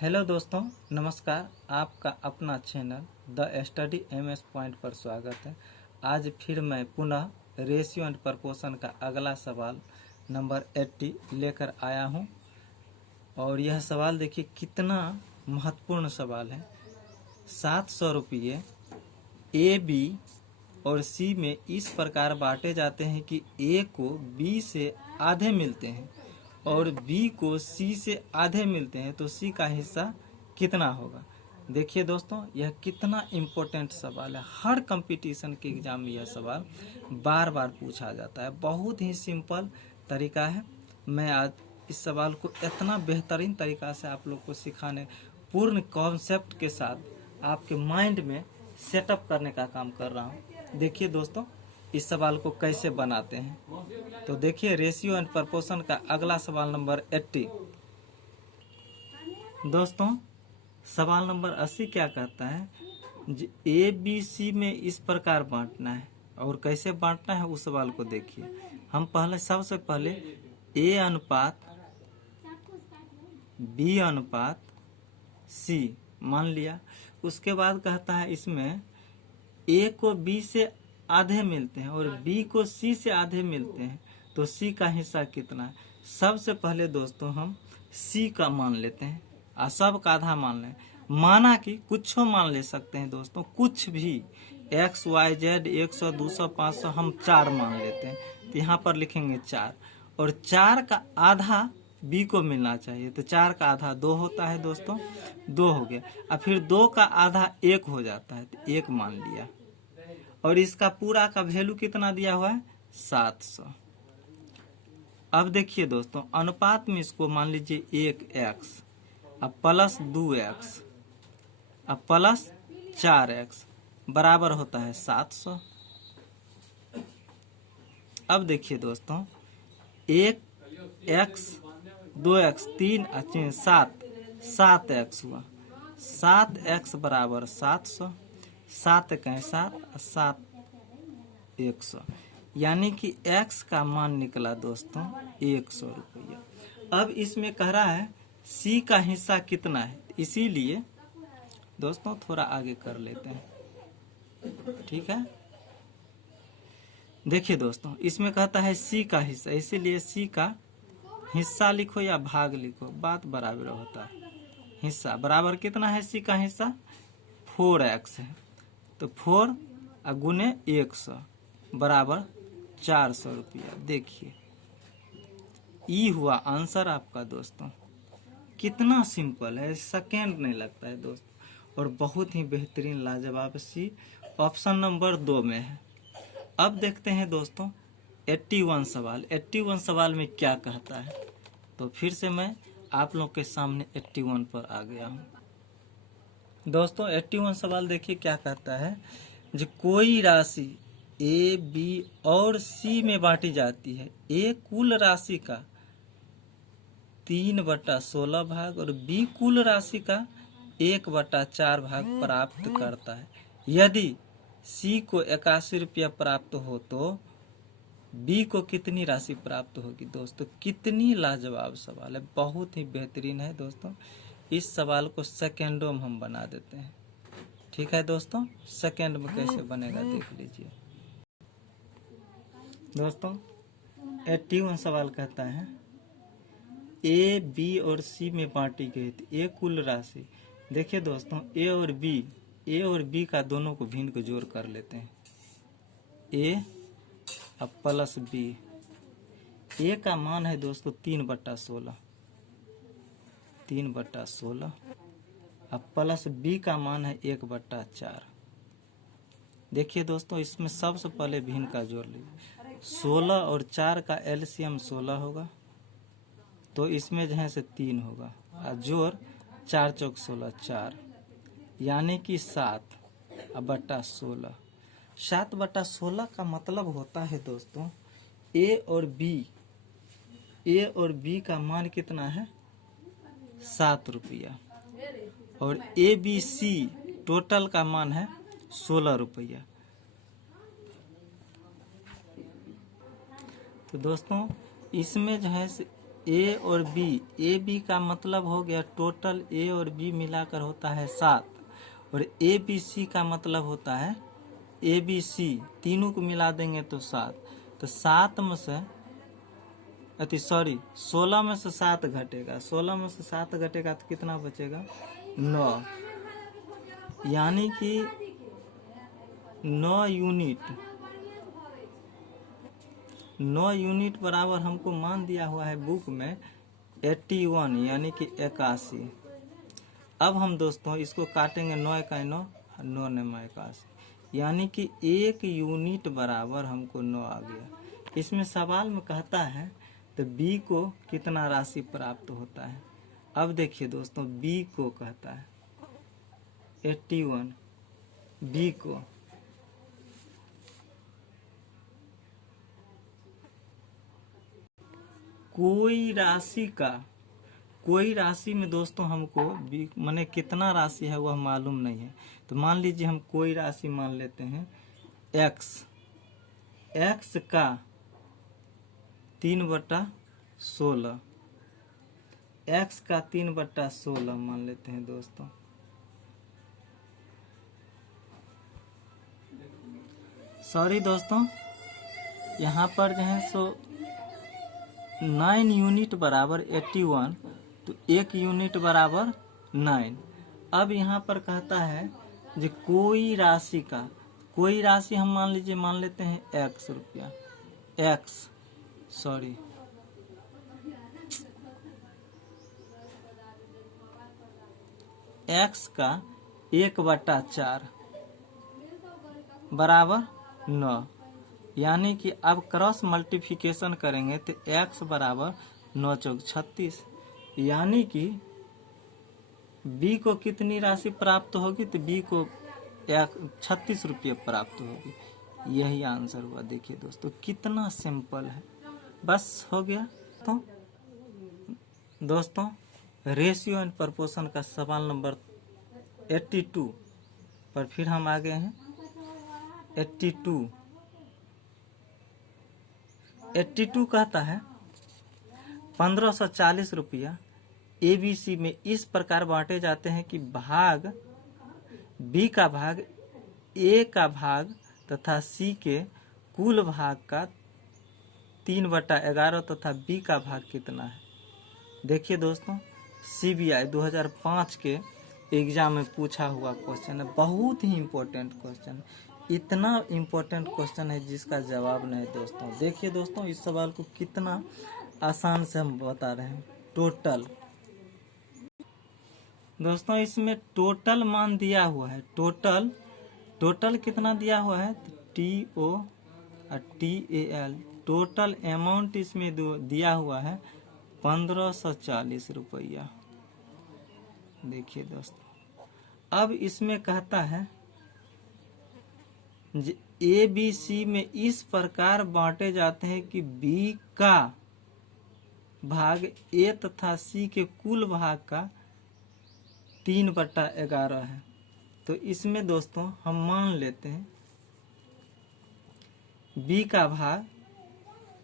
Hello दोस्तों, नमस्कार। आपका अपना channel the study MS point पर स्वागत है। आज फिर मैं पुनः रेशियो एंड प्रपोर्शन का अगला सवाल नंबर 80 लेकर आया हूं। और यह सवाल देखिए कितना महत्वपूर्ण सवाल है। 700 रुपये AB और C में इस प्रकार बांटे जाते हैं कि A को B से आधे मिलते हैं और B को C से आधे मिलते हैं, तो C का हिस्सा कितना होगा। देखिए दोस्तों, यह कितना इम्पोर्टेंट सवाल है। हर कंपटीशन के एग्जाम में यह सवाल बार बार पूछा जाता है। बहुत ही सिंपल तरीका है। मैं आज इस सवाल को इतना बेहतरीन तरीका से आप लोग को सिखाने, पूर्ण कॉन्सेप्ट के साथ आपके माइंड में सेटअप करने का काम कर रहा हूँ। देखिए दोस्तों, इस सवाल को कैसे बनाते हैं। तो देखिए, रेशियो एंड प्रपोर्शन का अगला सवाल नंबर 80। दोस्तों, सवाल नंबर 80 क्या कहता है, ABC में इस प्रकार बांटना है। और कैसे बांटना है उस सवाल को देखिए। हम सबसे पहले A अनुपात B अनुपात C मान लिया। उसके बाद कहता है इसमें A को B से आधे मिलते हैं और B को C से आधे मिलते हैं, तो C का हिस्सा कितना है। सबसे पहले दोस्तों हम C का मान लेते हैं, सब का आधा मान लें। माना कि कुछ मान ले सकते हैं दोस्तों, कुछ भी X Y Z 100 200 500 हम 4 मान लेते हैं। तो यहाँ पर लिखेंगे 4 और 4 का आधा B को मिलना चाहिए। तो 4 का आधा 2 होता है दोस्तों, 2 हो गया। और फिर 2 का आधा 1 हो जाता है, तो 1 मान लिया। और इसका पूरा का वैल्यू कितना दिया हुआ है, 700। अब देखिए दोस्तों, अनुपात में इसको मान लीजिए 1x अब प्लस 2x अब प्लस 4x बराबर होता है 700। अब देखिए दोस्तों, 1x 2x 3 7x हुआ। 7x बराबर 700, 7 कहें 7 7 100, यानी कि x का मान निकला दोस्तों 100 रुपया। अब इसमें कह रहा है C का हिस्सा कितना है, इसीलिए दोस्तों थोड़ा आगे कर लेते हैं, ठीक है। देखिए दोस्तों, इसमें कहता है C का हिस्सा, इसीलिए C का हिस्सा लिखो या भाग लिखो, बात बराबर होता है। हिस्सा बराबर कितना है, C का हिस्सा 4x है, तो 4 गुने 100 बराबर 400 रुपया। देखिए, ई हुआ आंसर आपका दोस्तों। कितना सिंपल है, सेकेंड नहीं लगता है दोस्तों, और बहुत ही बेहतरीन लाजवाब सी ऑप्शन नंबर 2 में है। अब देखते हैं दोस्तों 81 सवाल। 81 सवाल में क्या कहता है, तो फिर से मैं आप लोग के सामने 81 पर आ गया हूँ। दोस्तों 81 सवाल देखिए क्या कहता है, जो कोई राशि A, B और C में बांटी जाती है। A कुल राशि का 3/16 भाग और B कुल राशि का 1/4 भाग प्राप्त करता है। यदि C को 81 रुपया प्राप्त हो तो B को कितनी राशि प्राप्त होगी। दोस्तों कितनी लाजवाब सवाल है, बहुत ही बेहतरीन है दोस्तों। इस सवाल को सेकेंडों में हम बना देते हैं, ठीक है दोस्तों। सेकेंड में कैसे बनेगा देख लीजिए दोस्तों। 81 सवाल कहता है A, B और C में बांटी गई थी A कुल राशि। देखिए दोस्तों, A और B का दोनों को भिन्न को जोड़ कर लेते हैं। A अब प्लस B। A का मान है दोस्तों 3/16 अब प्लस B का मान है 1/4। देखिए दोस्तों, इसमें सबसे पहले भिन्न का जोड़ लीजिए। 16 और 4 का LCM 16 होगा, तो इसमें जो है से 3 होगा और जोड़ 4 चौक 16 4, यानी कि 7/16। 7/16 का मतलब होता है दोस्तों A और B का मान कितना है, 7 रुपया, और ABC टोटल का मान है 16 रुपया। तो दोस्तों इसमें जो है ए और बी, ए बी का मतलब हो गया टोटल ए और बी मिलाकर होता है 7, और ए बी सी का मतलब होता है ए बी सी, तीनों को मिला देंगे तो 7। तो 7 में से 16 में से 7 घटेगा, 16 में से 7 घटेगा तो कितना बचेगा 9, यानी कि 9 यूनिट बराबर हमको मान दिया हुआ है बुक में 81, यानी कि 81। अब हम दोस्तों इसको काटेंगे 9 इकाई 9, 9 9 81, यानी कि 1 यूनिट बराबर हमको 9 आ गया। इसमें सवाल में कहता है तो बी को कितना राशि प्राप्त होता है। अब देखिए दोस्तों, बी को कहता है 81, बी को कोई राशि में दोस्तों हमको माने कितना राशि है वह मालूम नहीं है। तो मान लीजिए हम कोई राशि मान लेते हैं x का 3/16, x का 3/16 मान लेते हैं दोस्तों। सॉरी दोस्तों, यहाँ पर जो है सो 9 यूनिट बराबर 81, तो 1 यूनिट बराबर 9। अब यहाँ पर कहता है जो कोई राशि हम मान लेते हैं x रुपया, x का 1/4 बराबर 9, यानी कि अब क्रॉस मल्टीप्लिकेशन करेंगे तो x बराबर 9 चौक 36, यानी कि b को कितनी राशि प्राप्त होगी, तो b को 36 रुपये प्राप्त होगी। यही आंसर हुआ। देखिए दोस्तों कितना सिंपल है, बस हो गया। तो दोस्तों रेशियो एंड प्रोपोर्शन का सवाल नंबर 82 पर फिर हम आ गए हैं। 82 कहता है 1540 रुपया ABC में इस प्रकार बांटे जाते हैं कि भाग B का भाग A का भाग तथा C के कुल भाग का 3/11 तथा B का भाग कितना है। देखिए दोस्तों, CBI 2005 के एग्जाम में पूछा हुआ क्वेश्चन है, बहुत ही इम्पोर्टेंट क्वेश्चन है। इतना इम्पोर्टेंट क्वेश्चन है जिसका जवाब नहीं दोस्तों। देखिए दोस्तों, इस सवाल को कितना आसान से हम बता रहे हैं। दोस्तों इसमें टोटल मान दिया हुआ है, टोटल कितना दिया हुआ है, TOTAL, टोटल अमाउंट इसमें दिया हुआ है 1540 रुपया। देखिए दोस्तों, अब इसमें कहता है ABC में इस प्रकार बांटे जाते हैं कि B का भाग A तथा C के कुल भाग का 3/11 है। तो इसमें दोस्तों हम मान लेते हैं B का भाग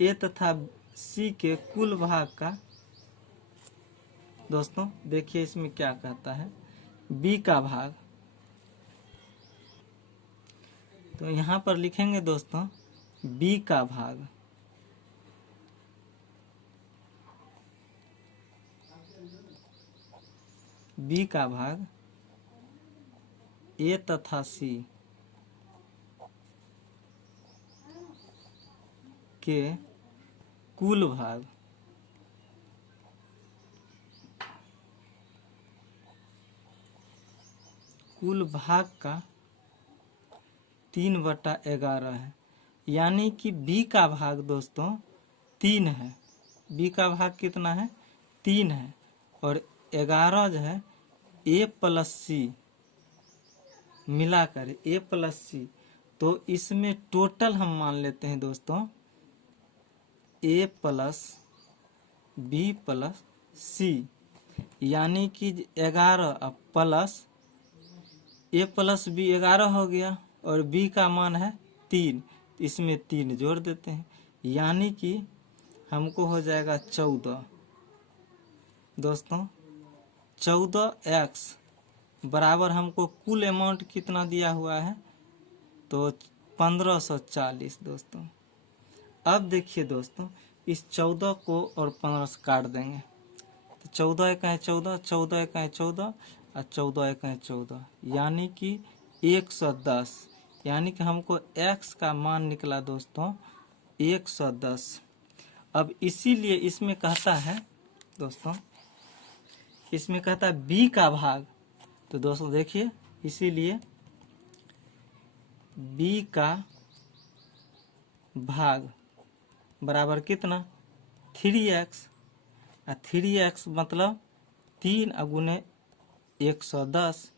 A तथा C के कुल भाग का। दोस्तों देखिए इसमें क्या कहता है, B का भाग, तो यहाँ पर लिखेंगे दोस्तों B का भाग A तथा C के कुल भाग का 3/11 है, यानी कि B का भाग दोस्तों 3 है। B का भाग कितना है, 3 है, और 11 जो है A प्लस C मिलाकर A प्लस C। तो इसमें टोटल हम मान लेते हैं दोस्तों A plus B plus C, यानी कि 11 प्लस A प्लस B 11 हो गया, और B का मान है 3, इसमें 3 जोड़ देते हैं, यानी कि हमको हो जाएगा 14। दोस्तों 14x बराबर हमको कुल अमाउंट कितना दिया हुआ है, तो 1540 दोस्तों। अब देखिए दोस्तों, इस 14 को और 15 से काट देंगे तो 14 एक है 14, 14 एक है 14 और 14 एक है 14, यानी कि 110। यानी कि हमको x का मान निकला दोस्तों 110। अब इसीलिए इसमें कहता है दोस्तों, इसमें कहता है b का भाग। तो दोस्तों देखिए, इसीलिए b का भाग बराबर कितना 3x। 3x मतलब 3 अगुने 110,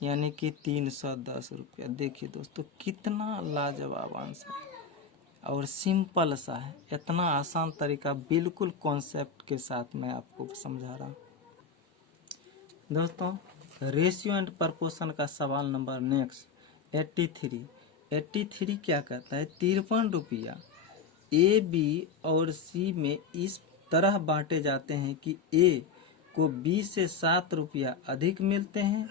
यानी कि 310 रुपया। देखिए दोस्तों कितना लाजवाब आंसर और सिंपल सा है, इतना आसान तरीका, बिल्कुल कॉन्सेप्ट के साथ मैं आपको समझा रहा हूँ। दोस्तों रेशियो एंड प्रपोर्शन का सवाल नंबर नेक्स्ट 83 क्या कहता है, 53 रुपया ए बी और सी में इस तरह बांटे जाते हैं कि ए को बी से 7 रुपया अधिक मिलते हैं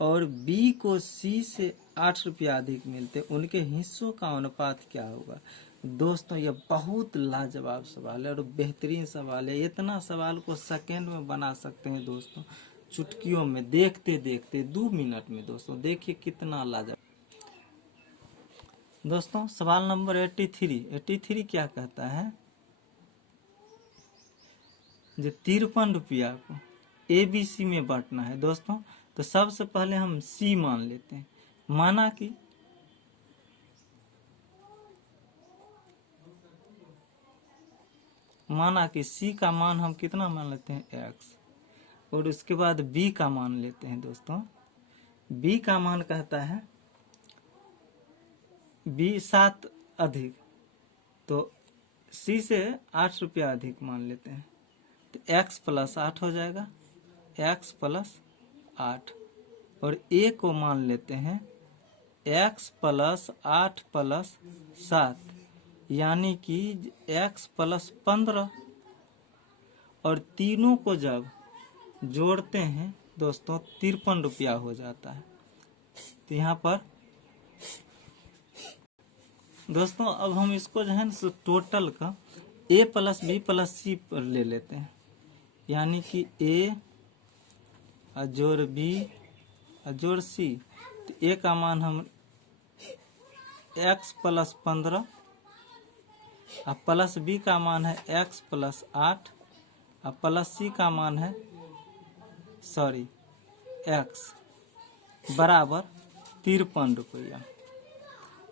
और बी को सी से 8 रुपया अधिक मिलते हैं, उनके हिस्सों का अनुपात क्या होगा। दोस्तों ये बहुत लाजवाब सवाल है और बेहतरीन सवाल है। इतना सवाल को सेकंड में बना सकते हैं दोस्तों, चुटकियों में, देखते देखते 2 मिनट में। दोस्तों देखिए कितना लाजवाब। दोस्तों सवाल नंबर 83 क्या कहता है, जो 53 रुपया को ए बी सी में बांटना है दोस्तों। तो सबसे पहले हम सी मान लेते हैं, माना कि सी का मान हम कितना मान लेते हैं x, और उसके बाद b का मान लेते हैं दोस्तों। b का मान कहता है b 7 अधिक, तो c से 8 रुपया अधिक मान लेते हैं, तो x प्लस 8 हो जाएगा, x प्लस 8। और a को मान लेते हैं x प्लस 8 प्लस 7, यानी कि x प्लस 15। और तीनों को जब जोड़ते हैं दोस्तों 53 रुपया हो जाता है। तो यहाँ पर दोस्तों अब हम इसको जो है ना टोटल का a प्लस बी प्लस सी पर ले लेते हैं, यानी कि a जोड़ b जोड़ c। तो a का मान हम x प्लस 15 और प्लस b का मान है x प्लस 8 और प्लस c का मान है x बराबर 53 रुपया।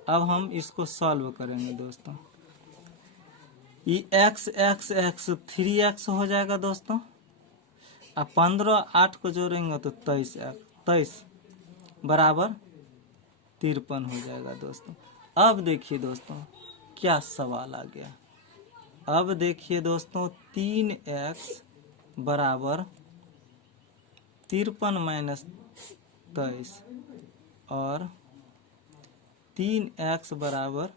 अब हम इसको सॉल्व करेंगे दोस्तों। ये x 3x हो जाएगा दोस्तों, और 15 8 को जोड़ेंगे तो 23 बराबर 53 हो जाएगा दोस्तों। अब देखिए दोस्तों क्या सवाल आ गया। अब देखिए दोस्तों 3x बराबर 53 माइनस 23 और 3x बराबर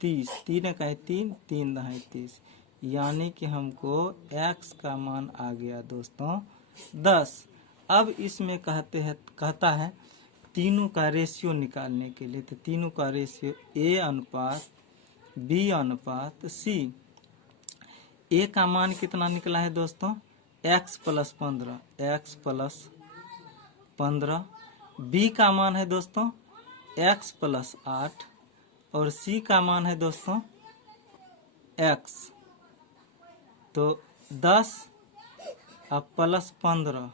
30, 3 का है 3, 3 दहाई 30, यानी कि हमको x का मान आ गया दोस्तों 10। अब इसमें कहता है तीनों का रेशियो निकालने के लिए, तो तीनों का रेशियो a अनुपात b अनुपात c। a का मान कितना निकला है दोस्तों x प्लस 15, b का मान है दोस्तों x प्लस 8 और c का मान है दोस्तों x। तो 10 अब प्लस 15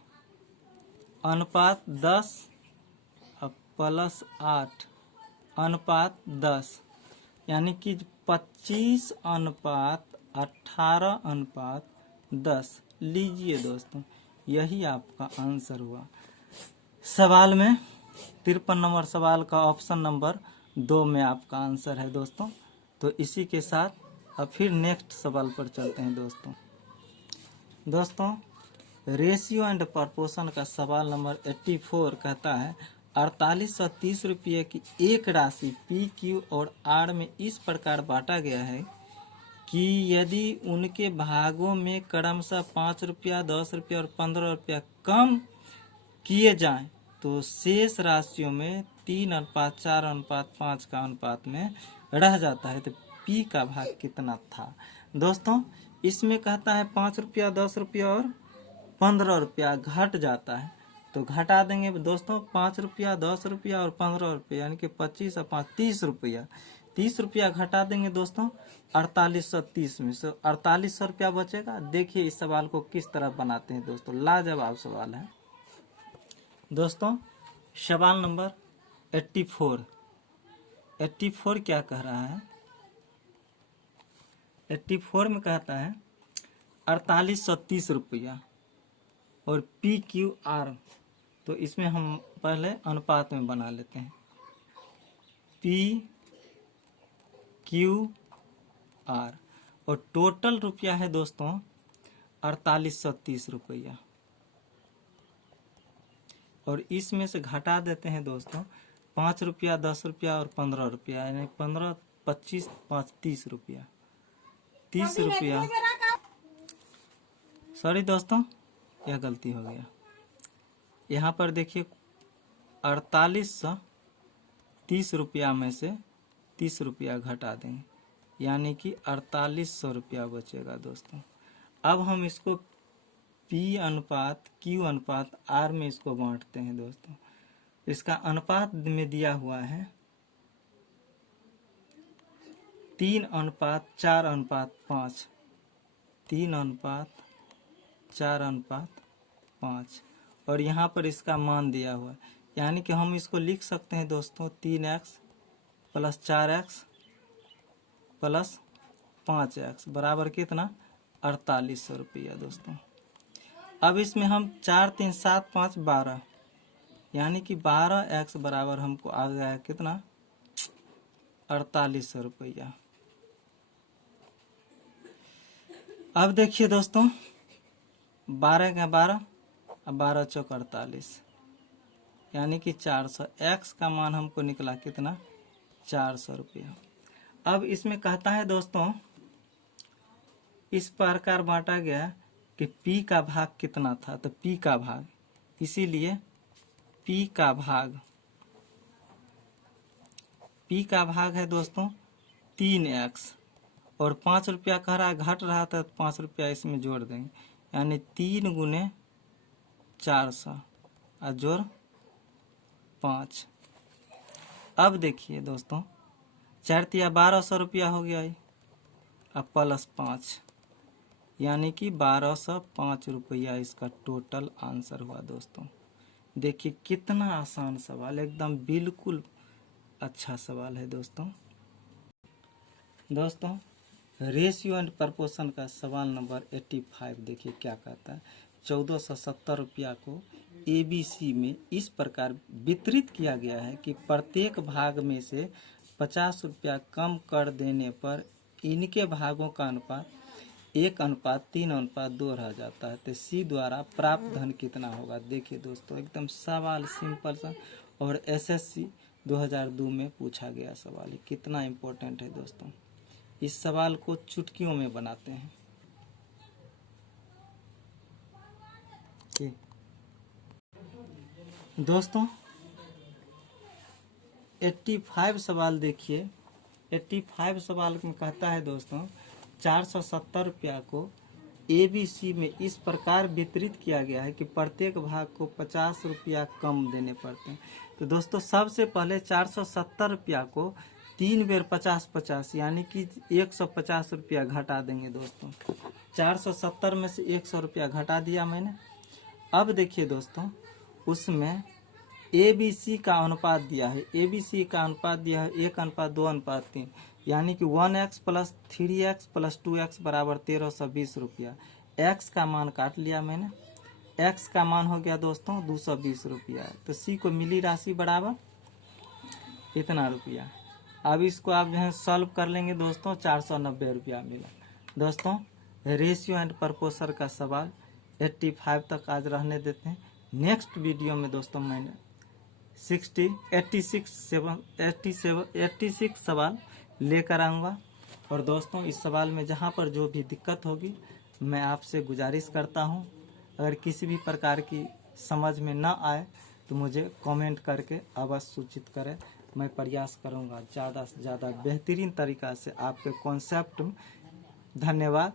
अनुपात 10 अब प्लस 8 अनुपात 10, यानी कि 25 अनुपात 18 अनुपात 10। लीजिए दोस्तों यही आपका आंसर हुआ। सवाल में 53 नंबर सवाल का ऑप्शन नंबर 2 में आपका आंसर है दोस्तों। तो इसी के साथ अब फिर नेक्स्ट सवाल पर चलते हैं दोस्तों रेशियो एंड प्रपोर्शन का सवाल नंबर 84 कहता है 4830 रुपये की एक राशि पी क्यू और आर में इस प्रकार बांटा गया है कि यदि उनके भागों में क्रमशः 5 रुपया, 10 रुपया और 15 रुपया कम किए जाएं तो शेष राशियों में 3:4:5 का अनुपात में रह जाता है। तो पी का भाग कितना था दोस्तों? इसमें कहता है 5 रुपया, 10 रुपया और 15 रुपया घट जाता है, तो घटा देंगे दोस्तों 5 रुपया, 10 रुपया और 15 रुपया, यानी कि 25 और 5 30 रुपया। 30 रुपया घटा देंगे दोस्तों 4830 में से 4800 रुपया बचेगा। देखिए इस सवाल को किस तरह बनाते हैं दोस्तों, लाजवाब सवाल है दोस्तों। सवाल नंबर 84 क्या कह रहा है? 84 में कहता है 4830 रुपया और पी क्यू आर। तो इसमें हम पहले अनुपात में बना लेते हैं। पी क्यू आर और टोटल रुपया है दोस्तों 4830 रुपया, और इसमें से घटा देते हैं दोस्तों 5 रुपया, 10 रुपया और 15 रुपया, यानी 15, 25, 5 30 रुपया। 30 रुपया, सॉरी दोस्तों यह गलती हो गया। यहाँ पर देखिए 4830 रुपया में से 30 रुपया घटा देंगे, यानी कि 4800 रुपया बचेगा दोस्तों। अब हम इसको P अनुपात Q अनुपात R में इसको बांटते हैं दोस्तों। इसका अनुपात में दिया हुआ है 3:4:5, 3:4:5, और यहाँ पर इसका मान दिया हुआ है, यानी कि हम इसको लिख सकते हैं दोस्तों 3x + 4x + 5x बराबर कितना? 4800 रुपया दोस्तों। अब इसमें हम 4, 3, 7, 5, 12, यानी कि 12x बराबर हमको आ गया कितना? 4800 रुपया। अब देखिए दोस्तों 12 का 12 और 12 चौक 48, यानी कि 400। x का मान हमको निकला कितना? 400 रुपया। अब इसमें कहता है दोस्तों इस प्रकार बांटा गया कि P का भाग कितना था, तो P का भाग, इसीलिए P का भाग है दोस्तों 3x, और 5 रुपया कह रहा घट रहा था तो 5 रुपया इसमें जोड़ देंगे, यानी 3 × 400 और जोड़ 5। अब देखिए दोस्तों 4 × 1200 रुपया हो गया है, अब +5, यानी कि 1205 रुपया इसका टोटल आंसर हुआ दोस्तों। देखिए कितना आसान सवाल, एकदम बिल्कुल अच्छा सवाल है दोस्तों। रेशियो एंड प्रपोर्शन का सवाल नंबर 85 देखिए क्या कहता है। 1470 रुपया को ABC में इस प्रकार वितरित किया गया है कि प्रत्येक भाग में से 50 रुपया कम कर देने पर इनके भागों का अनुपात 1:3:2 रह जाता है। तो C द्वारा प्राप्त धन कितना होगा? देखिए दोस्तों एकदम सवाल सिंपल सा, और SSC 2002 में पूछा गया सवाल है। कितना इम्पोर्टेंट है दोस्तों। इस सवाल को चुटकियों में बनाते हैं। दोस्तों 85 सवाल देखिए। 85 सवाल में कहता है दोस्तों 470 रुपया को ABC में इस प्रकार वितरित किया गया है कि प्रत्येक भाग को 50 रुपया कम देने पड़ते हैं। तो दोस्तों सबसे पहले 470 रुपया को 3 बेर 50-50, यानी कि 150 रुपया घटा देंगे दोस्तों। 470 में से 100 रुपया घटा दिया मैंने। अब देखिए दोस्तों उसमें ABC का अनुपात दिया है, ABC का अनुपात दिया है 1:2:3, यानी कि 1x + 3x + 2x बराबर 1320 रुपया। x का मान काट लिया मैंने, x का मान हो गया दोस्तों 220 रुपया। तो C को मिली राशि बराबर इतना रुपया। अब इसको आप जो है सॉल्व कर लेंगे दोस्तों 490 रुपया मिला। दोस्तों रेशियो एंड प्रपोर्शन का सवाल 85 तक आज रहने देते हैं। नेक्स्ट वीडियो में दोस्तों मैंने 86 सवाल लेकर आऊँगा। और दोस्तों, इस सवाल में जहाँ पर जो भी दिक्कत होगी, मैं आपसे गुजारिश करता हूँ, अगर किसी भी प्रकार की समझ में ना आए तो मुझे कमेंट करके अवश्य सूचित करें। मैं प्रयास करूँगा ज़्यादा से ज़्यादा बेहतरीन तरीक़ा से आपके कॉन्सेप्ट में। धन्यवाद।